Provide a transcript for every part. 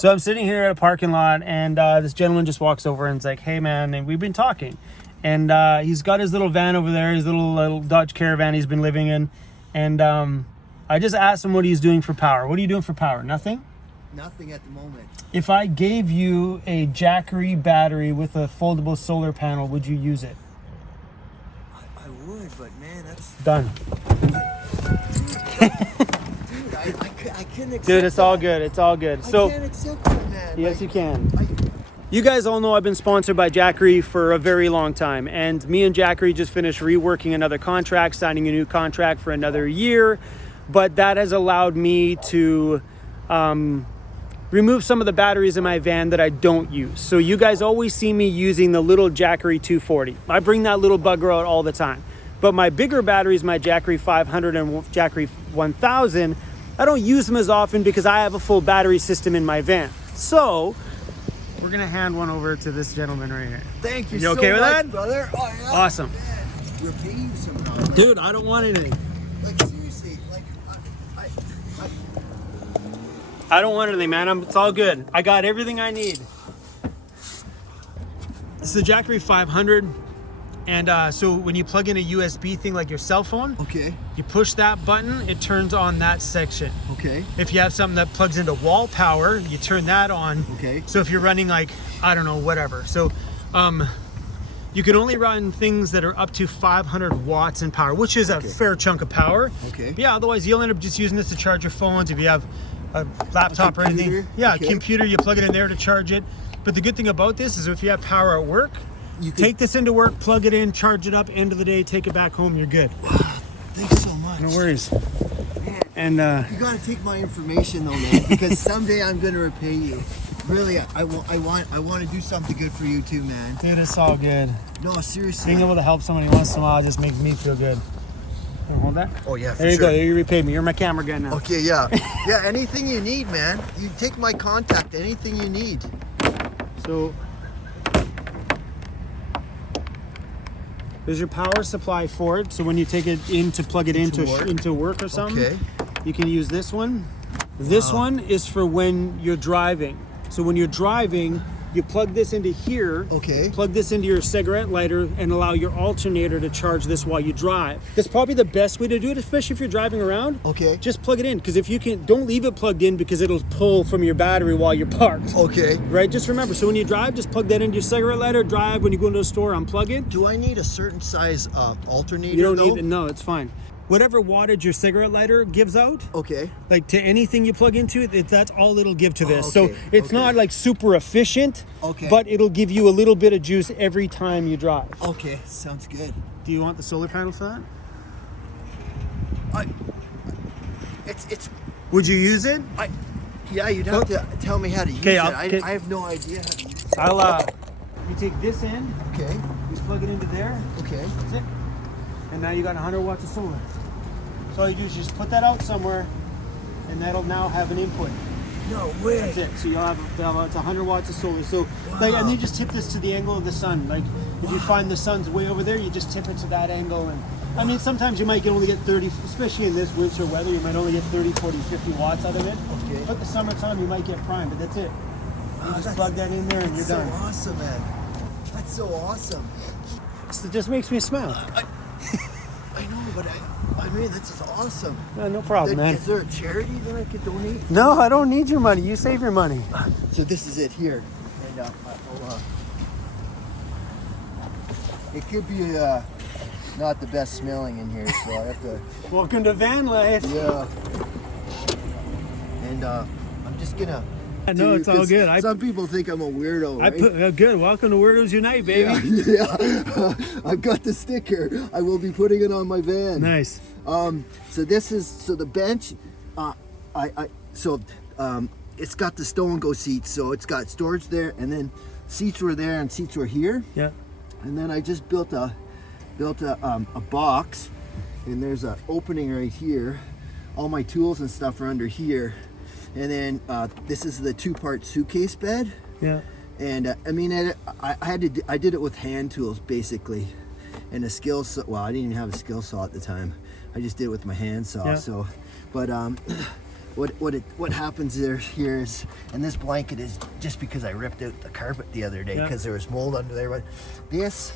So I'm sitting here at a parking lot, and this gentleman just walks over and is like, hey man, and we've been talking. And he's got his little van over there, his little Dodge Caravan he's been living in. And I just asked him what he's doing for power. What are you doing for power? Nothing? Nothing at the moment. If I gave you a Jackery battery with a foldable solar panel, would you use it? I would, but man, that's... Done. Dude, I couldn't accept Dude, it's all that. good. It's all good. I So can't accept that, man. yes, Like, you can. You guys all know I've been sponsored by Jackery for a very long time, and me and Jackery just finished reworking another contract, signing a new contract for another year, but that has allowed me to remove some of the batteries in my van that I don't use. So you guys always see me using the little Jackery 240. I bring that little bugger out all the time. But my bigger batteries, my Jackery 500 and Jackery 1000, I don't use them as often because I have a full battery system in my van. So we're gonna hand one over to this gentleman right here. thank you, You so okay with much, that? brother. Oh, yeah. Awesome. Man, repay you somehow, man. Dude, I don't want anything. Like, seriously, like, I don't want anything, man. It's all good. I got everything I need. It's the Jackery 500. And so when you plug in a USB thing like your cell phone, okay, you push that button, it turns on that section. okay, If you have something that plugs into wall power, you turn that on. okay. So if you're running like, I don't know, whatever. So you can only run things that are up to 500 watts in power, which is a fair chunk of power. Okay. But yeah, otherwise you'll end up just using this to charge your phones if you have a laptop or anything. Yeah, okay. computer, you plug it in there to charge it. But the good thing about this is if you have power at work, You can... take this into work, plug it in, charge it up, end of the day, take it back home, you're good. Thanks so much. No worries. Man, And you gotta take my information though, man, because someday I'm gonna repay you. Really, I want to do something good for you too, man. dude, it's all good. No, seriously. Being able to help somebody once in a while just makes me feel good. Hold that. Oh yeah, for There you sure. go. You repaid me. You're my camera guy now. Okay, yeah. Yeah, anything you need, man. You take my contact, anything you need. So there's your power supply for it. So when you take it in to plug it into work or something, Okay. you can use this one. This one is for when you're driving. So when you're driving, you plug this into here, Okay. plug this into your cigarette lighter, and allow your alternator to charge this while you drive. That's probably the best way to do it, especially if you're driving around. Okay. Just plug it in, because if you can, don't leave it plugged in because it'll pull from your battery while you're parked. Okay. Right? Just remember, so when you drive, just plug that into your cigarette lighter, drive, when you go into a store, unplug it. Do I need a certain size alternator? You don't though? need it, no, it's fine. Whatever wattage your cigarette lighter gives out, Okay. like to anything you plug into it, that's all it'll give to this. okay, So it's not like super efficient, Okay. but it'll give you a little bit of juice every time you drive. Okay, sounds good. Do you want the solar panel for that? It's. Would you use it? Yeah, you'd have to tell me how to use Okay, it. okay. I have no idea how to use it. You take this end, Okay. you plug it into there, Okay. that's it. And now you got 100 watts of solar. So all you do is just put that out somewhere, and that'll now have an input. No way. That's it. So you'll have it's 100 watts of solar. So like, and you just tip this to the angle of the sun. Like if you find the sun's way over there, you just tip it to that angle. And I mean, sometimes you might only get 30, especially in this winter weather, you might only get 30, 40, 50 watts out of it. Okay. But the summertime, you might get prime, but that's it. You just plug that in there and you're done. So awesome, man. That's so awesome. So it just makes me smile. I know, but I mean, that's just awesome. No problem, man. Is there a charity that I could donate? No, I don't need your money. You save your money. So this is it here, and it could be not the best smelling in here, so I have to. Welcome to VANLIFE. Yeah. And I'm just gonna. No, it's all good. Some people think I'm a weirdo, right? Good. Welcome to Weirdos Unite, baby. Yeah. I've got the sticker. I will be putting it on my van. Nice. So this is the bench. It's got the Stow and Go seats, so it's got storage there, and then seats were there and seats were here. Yeah. And then I just built a box, and there's an opening right here. All my tools and stuff are under here. And then this is the 2-part suitcase bed. Yeah. And I mean, I did it with hand tools basically, and a skill saw. Well, I didn't even have a skill saw at the time. I just did it with my hand saw. Yeah. So, but what happens here is, and this blanket is just because I ripped out the carpet the other day because there was mold under there. But this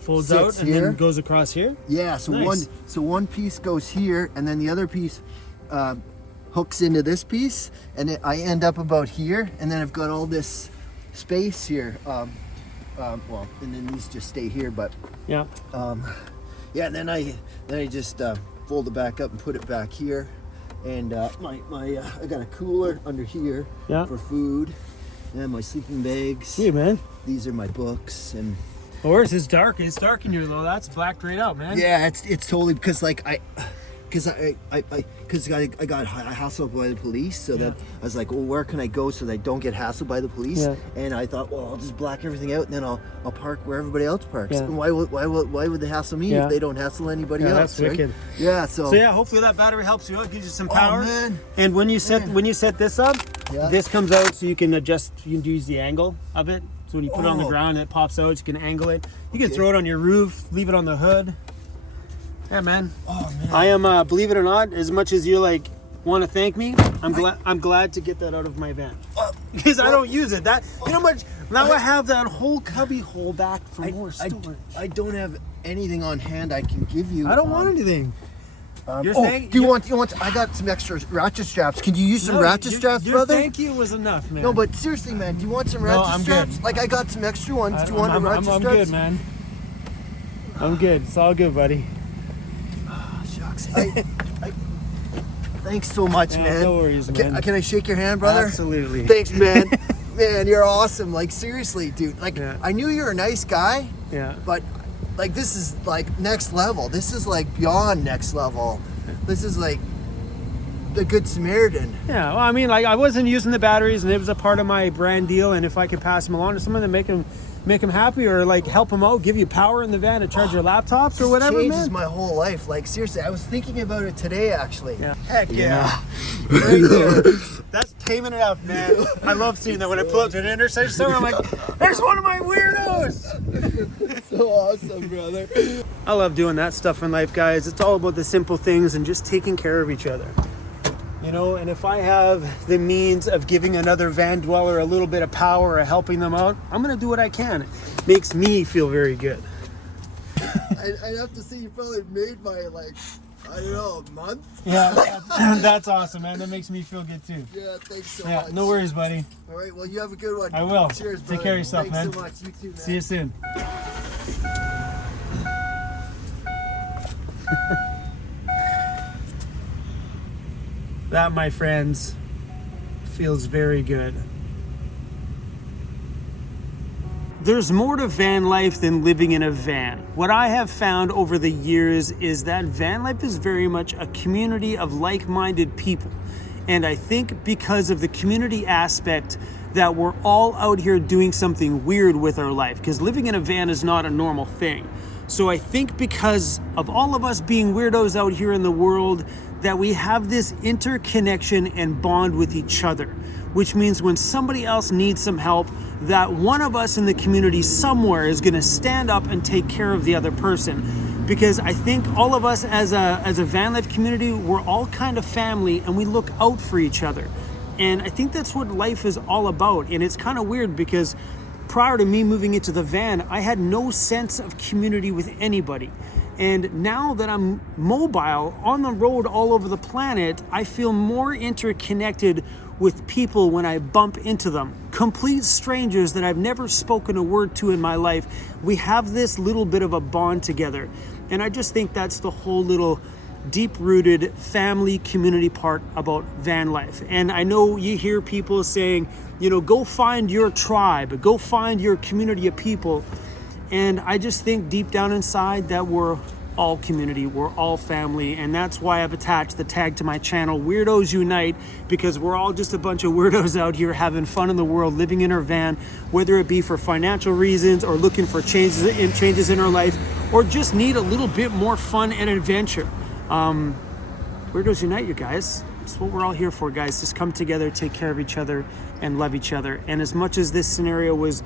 folds out and then goes across here. Yeah, so nice. one piece goes here, and then the other piece hooks into this piece, and I end up about here, and then I've got all this space here. Well, and then these just stay here, but yeah. And then I just fold it back up and put it back here, and my I got a cooler under here for food, and my sleeping bags. Hey, man. These are my books, and Ours is dark. It's dark in here though. That's blacked right out, man. yeah, it's totally because like I got hassled by the police, so that I was like, well, where can I go so that I don't get hassled by the police? And I thought, well, I'll just black everything out, and then I'll park where everybody else parks. And why would they hassle me if they don't hassle anybody else? That's wicked. Yeah, so yeah, hopefully that battery helps you out, gives you some power. Oh, man. And when you set this up, this comes out so you can adjust. You can use the angle of it. So when you put it on the ground, it pops out. You can angle it. You can throw it on your roof, leave it on the hood. Yeah, man. Oh, man. I am, believe it or not, as much as you like want to thank me, I'm glad to get that out of my van because I don't use it. That you know much. Now I have that whole cubby hole back for more storage. I don't have anything on hand I can give you. I don't want anything. Do you want? I got some extra ratchet straps. Can you use some ratchet straps, brother? Your thank you was enough, man. No, but seriously, man, do you want some ratchet straps? Good. Like I got some extra ones. Do you want the ratchet straps? I'm good, man. I'm good. It's all good, buddy. Oh, shucks. Thanks so much, man. No worries, man. Can I shake your hand, brother? Absolutely. Thanks, man. Man, you're awesome. Like seriously, dude. Like I knew you were a nice guy. Yeah. But like this is like next level. This is like beyond next level. This is like the Good Samaritan. Yeah, well, I mean, like I wasn't using the batteries, and it was a part of my brand deal. And if I could pass them along to someone to make them happy, or like help them out, give you power in the van to charge your laptops or whatever, changes man. my whole life. Like seriously, I was thinking about it today, actually. Yeah. Heck yeah. Right there. That's taming it up, man. I love seeing that when I pull up to an intersection somewhere. I'm like, there's one of my weirdos. So awesome, brother. I love doing that stuff in life, guys. It's all about the simple things and just taking care of each other. You know, and if I have the means of giving another van dweller a little bit of power or helping them out, I'm going to do what I can. It makes me feel very good. I'd have to say you probably made my, like, I don't know, a month? Yeah, that's awesome, man. That makes me feel good, too. Yeah, thanks so much. No worries, buddy. All right, well, you have a good one. I will. Cheers, brother. Take care of yourself, thanks man. So much. You too, man. See you soon. That, my friends, feels very good. There's more to van life than living in a van. What I have found over the years is that van life is very much a community of like-minded people. And I think because of the community aspect that we're all out here doing something weird with our life, because living in a van is not a normal thing. So I think because of all of us being weirdos out here in the world, that we have this interconnection and bond with each other, which means when somebody else needs some help, that one of us in the community somewhere is going to stand up and take care of the other person. Because I think all of us as a van life community, we're all kind of family and we look out for each other. And I think that's what life is all about. And it's kind of weird because prior to me moving into the van, I had no sense of community with anybody. And now that I'm mobile, on the road all over the planet, I feel more interconnected with people when I bump into them. Complete strangers that I've never spoken a word to in my life. We have this little bit of a bond together. And I just think that's the whole little deep-rooted family community part about van life. And I know you hear people saying, you know, go find your tribe, go find your community of people. And I just think deep down inside that we're all community, we're all family, and that's why I've attached the tag to my channel, Weirdos Unite, because we're all just a bunch of weirdos out here having fun in the world, living in our van, whether it be for financial reasons or looking for changes in our life, or just need a little bit more fun and adventure. Weirdos Unite, you guys. That's what we're all here for, guys. Just come together, take care of each other, and love each other. And as much as this scenario was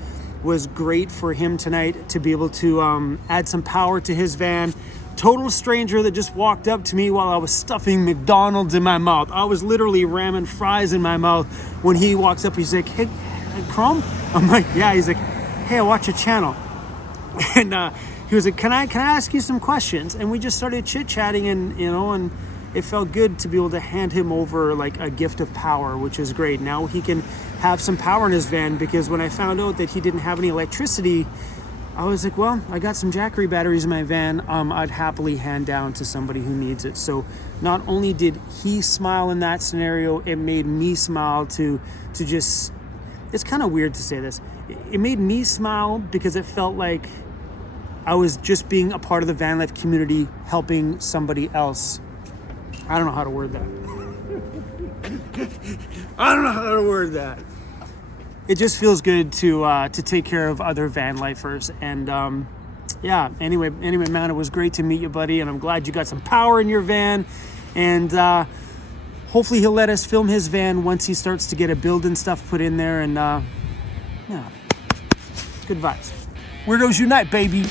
great for him tonight to be able to add some power to his van, total stranger that just walked up to me while I was stuffing McDonald's in my mouth. I was literally ramming fries in my mouth when he walks up. He's like, hey, Chrome? I'm like, yeah. He's like, hey, I watch your channel. And he was like, can I ask you some questions? And we just started chit-chatting, and and it felt good to be able to hand him over like a gift of power, which is great. Now he can have some power in his van, because when I found out that he didn't have any electricity, I was like, well, I got some Jackery batteries in my van. I'd happily hand down to somebody who needs it. So not only did he smile in that scenario, it made me smile to just, it's kind of weird to say this. It made me smile because it felt like I was just being a part of the van life community, helping somebody else. I don't know how to word that. I don't know how to word that. It just feels good to take care of other van lifers. And yeah, anyway, man, it was great to meet you, buddy. And I'm glad you got some power in your van. And hopefully he'll let us film his van once he starts to get a build and stuff put in there. And yeah, good vibes. Weirdos unite, baby.